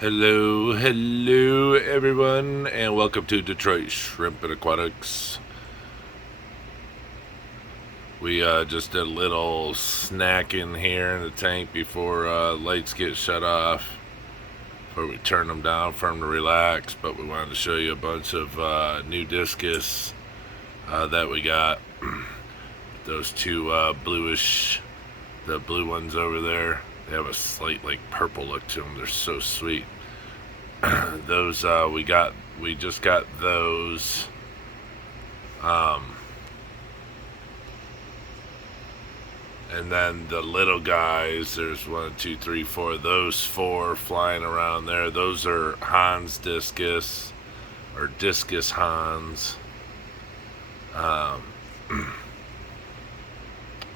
Hello, everyone, and welcome to Detroit Shrimp and Aquatics. We just did a little snacking here in the tank before lights get shut off, before we turn them down for them to relax. But we wanted to show you a bunch of new discus that we got. Those two bluish, the blue ones over there. They have a slight purple look to them. They're so sweet. Those we just got those. And then the little guys, there's 1, 2, 3, 4. Those 4 flying around there. Those are Hans discus, or discus Hans.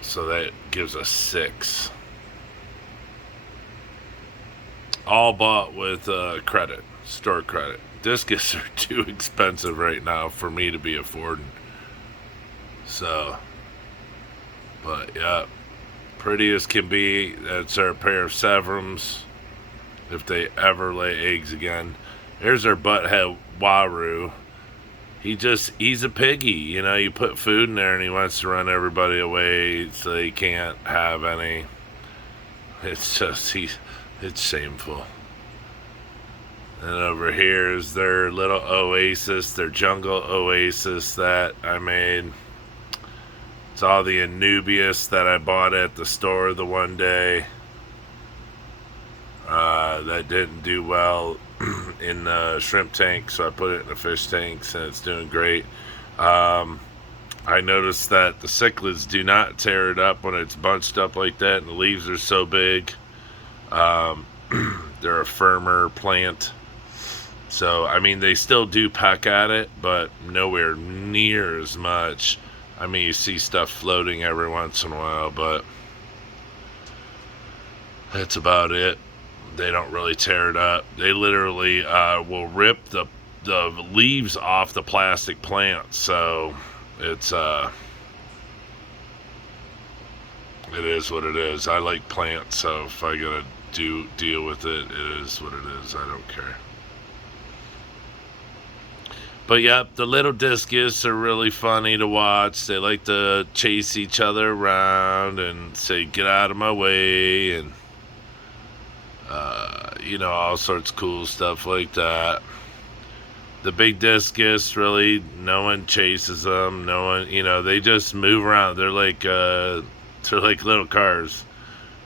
So that gives us 6. All bought with credit, store credit. Discus are too expensive right now for me to be affording. So, but yeah, pretty as can be. That's our pair of Sevrums, if they ever lay eggs again. There's our butthead Uaru. He's a piggy. You know, you put food in there and he wants to run everybody away so he can't have any. It's just, it's shameful. And over here is their little oasis, their jungle oasis that I made. It's all the Anubius that I bought at the store the one day. That didn't do well in the shrimp tank, so I put it in the fish tanks, and it's doing great. I noticed that the cichlids do not tear it up when it's bunched up like that, and the leaves are so big. They're a firmer plant. So, I mean, they still do peck at it, but nowhere near as much. I mean, you see stuff floating every once in a while, but that's about it. They don't really tear it up. They literally will rip the leaves off the plastic plant. So, it is what it is. I like plants, so if I gotta deal with it, it is what it is. I don't care. But yep, the little discus are really funny to watch. They like to chase each other around and say, "Get out of my way," and all sorts of cool stuff like that. The big discus, really, no one chases them. No one, they just move around. They're like little cars.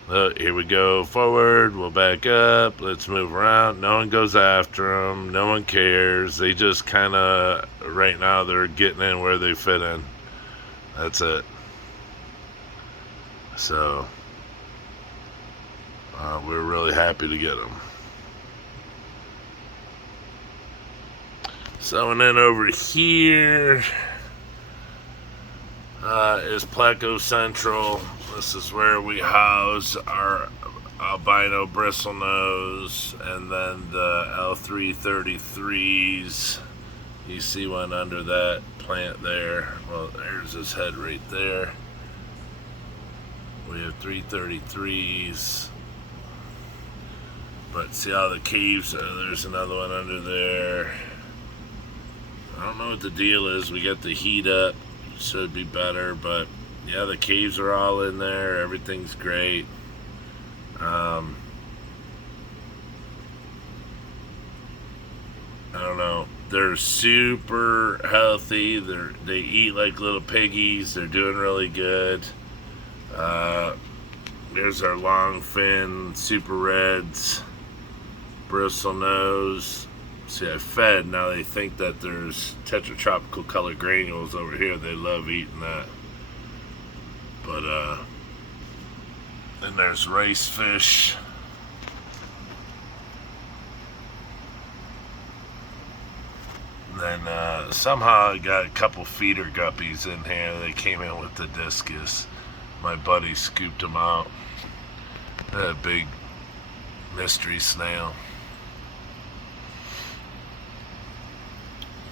Here we go forward, we'll back up, let's move around. No one goes after them, no one cares. They just kind of, right now, they're getting in where they fit in. That's it. So, we're really happy to get them. So, and then over here is Pleco Central. This is where we house our albino bristlenose, and then the L333s. You see one under that plant there. Well, there's his head right there. We have 333s. But see how the caves are? There's another one under there. I don't know what the deal is. We got the heat up. Should be better, but yeah, the caves are all in there. Everything's great. I don't know. They're super healthy. They eat like little piggies. They're doing really good. There's our long fin super reds, bristle nose. See, I fed. Now they think that there's tetratropical color granules over here. They love eating that. But, then there's rice fish. And then, somehow I got a couple feeder guppies in here. They came in with the discus. My buddy scooped them out. That big mystery snail.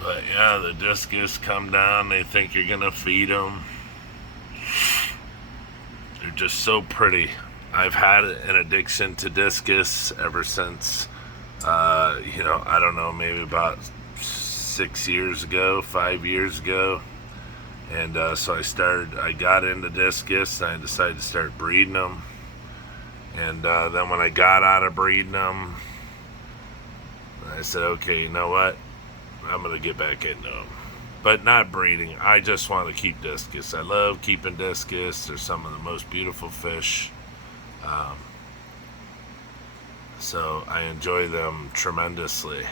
But yeah, the discus come down. They think you're gonna feed them. They're just so pretty. I've had an addiction to discus ever since I don't know, maybe about 6 years ago, 5 years ago. And so I got into discus, and I decided to start breeding them. And then when I got out of breeding them, I said, okay, you know what? I'm going to get back into them. But not breeding. I just want to keep discus. I love keeping discus. They're some of the most beautiful fish. Um, so I enjoy them tremendously.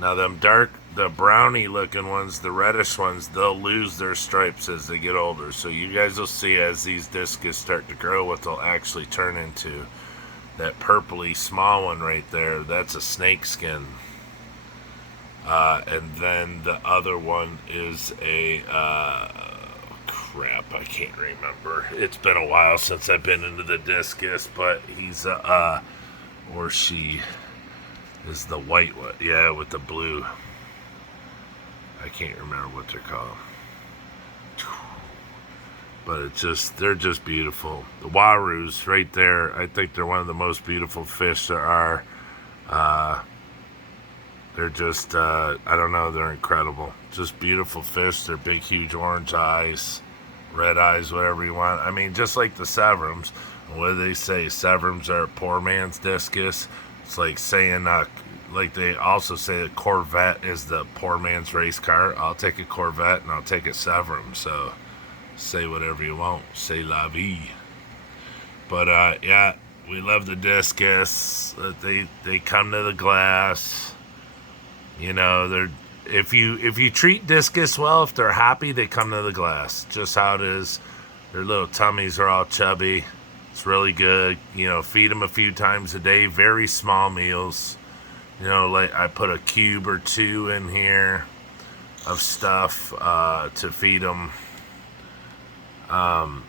Now, the brownie looking ones, the reddish ones, they'll lose their stripes as they get older. So you guys will see as these discus start to grow what they'll actually turn into. That purpley small one right there, that's a snake skin. And then the other one is a, crap, I can't remember. It's been a while since I've been into the discus, but he's or she is the white one. Yeah, with the blue. I can't remember what they're called. But they're just beautiful. The Uarus right there, I think they're one of the most beautiful fish there are. They're just, I don't know, they're incredible. Just beautiful fish. They're big, huge orange eyes, red eyes, whatever you want. I mean, just like the Sevrums. What do they say? Sevrums are a poor man's discus. It's like saying, like they also say a Corvette is the poor man's race car. I'll take a Corvette and I'll take a Sevrum. So say whatever you want. Say la vie. But yeah, we love the discus. They come to the glass. You know, if you treat discus well, if they're happy, they come to the glass. Just how it is. Their little tummies are all chubby. It's really good. You know, feed them a few times a day. Very small meals. You know, like I put a cube or two in here of stuff to feed them. And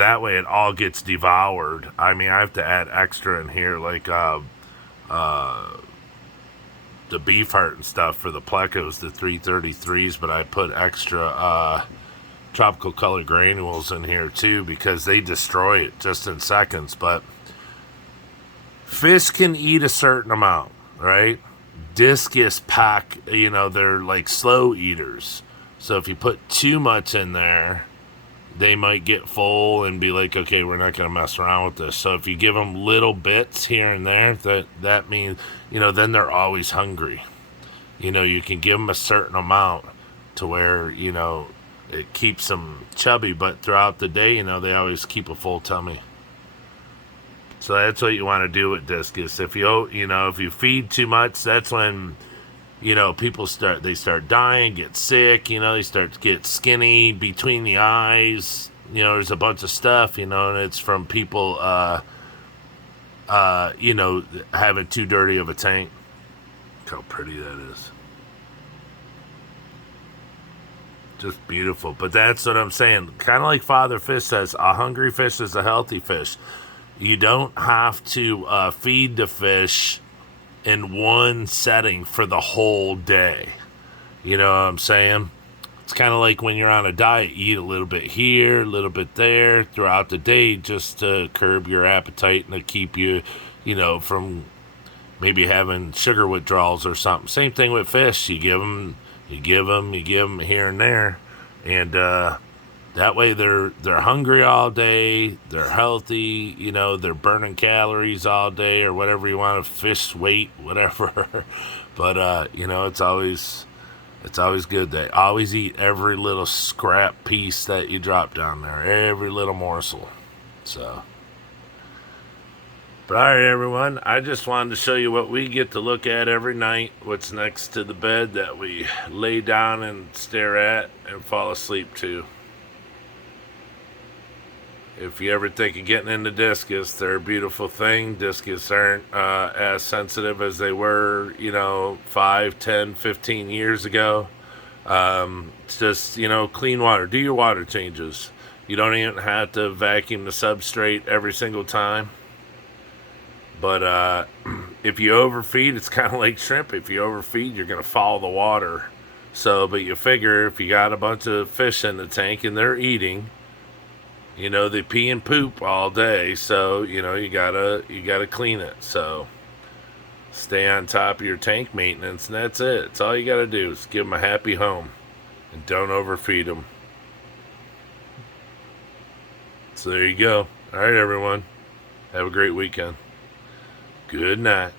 that way it all gets devoured. I mean, I have to add extra in here, like the beef heart and stuff for the Plecos, the 333s, but I put extra tropical color granules in here too because they destroy it just in seconds. But fish can eat a certain amount, right? Discus pack, they're like slow eaters. So if you put too much in there, they might get full and be like, okay, we're not going to mess around with this. So if you give them little bits here and there, that means, then they're always hungry. You can give them a certain amount to where, it keeps them chubby, but throughout the day, they always keep a full tummy. So that's what you want to do with discus. If you feed too much, that's when, people start dying, get sick, they start to get skinny between the eyes. There's a bunch of stuff, and it's from people, having too dirty of a tank. Look how pretty that is. Just beautiful. But that's what I'm saying. Kind of like Father Fish says, a hungry fish is a healthy fish. You don't have to feed the fish in one setting for the whole day. You know what I'm saying? It's kind of like when you're on a diet, you eat a little bit here, a little bit there throughout the day just to curb your appetite and to keep you, from maybe having sugar withdrawals or something. Same thing with fish. You give them here and there. And that way they're hungry all day, they're healthy, they're burning calories all day or whatever you want, fish weight, whatever. But it's always good. They always eat every little scrap piece that you drop down there, every little morsel. So, but all right, everyone, I just wanted to show you what we get to look at every night, what's next to the bed that we lay down and stare at and fall asleep to. If you ever think of getting into discus, they're a beautiful thing. Discus aren't as sensitive as they were, 5, 10, 15 years ago. It's just, clean water. Do your water changes. You don't even have to vacuum the substrate every single time. But if you overfeed, it's kind of like shrimp. If you overfeed, you're going to follow the water. So, but you figure if you got a bunch of fish in the tank and they're eating, they pee and poop all day, so you gotta clean it. So Stay on top of your tank maintenance, and that's it. That's all you got to do is give them a happy home. And don't overfeed them. So there you go. All right, everyone. Have a great weekend. Good night.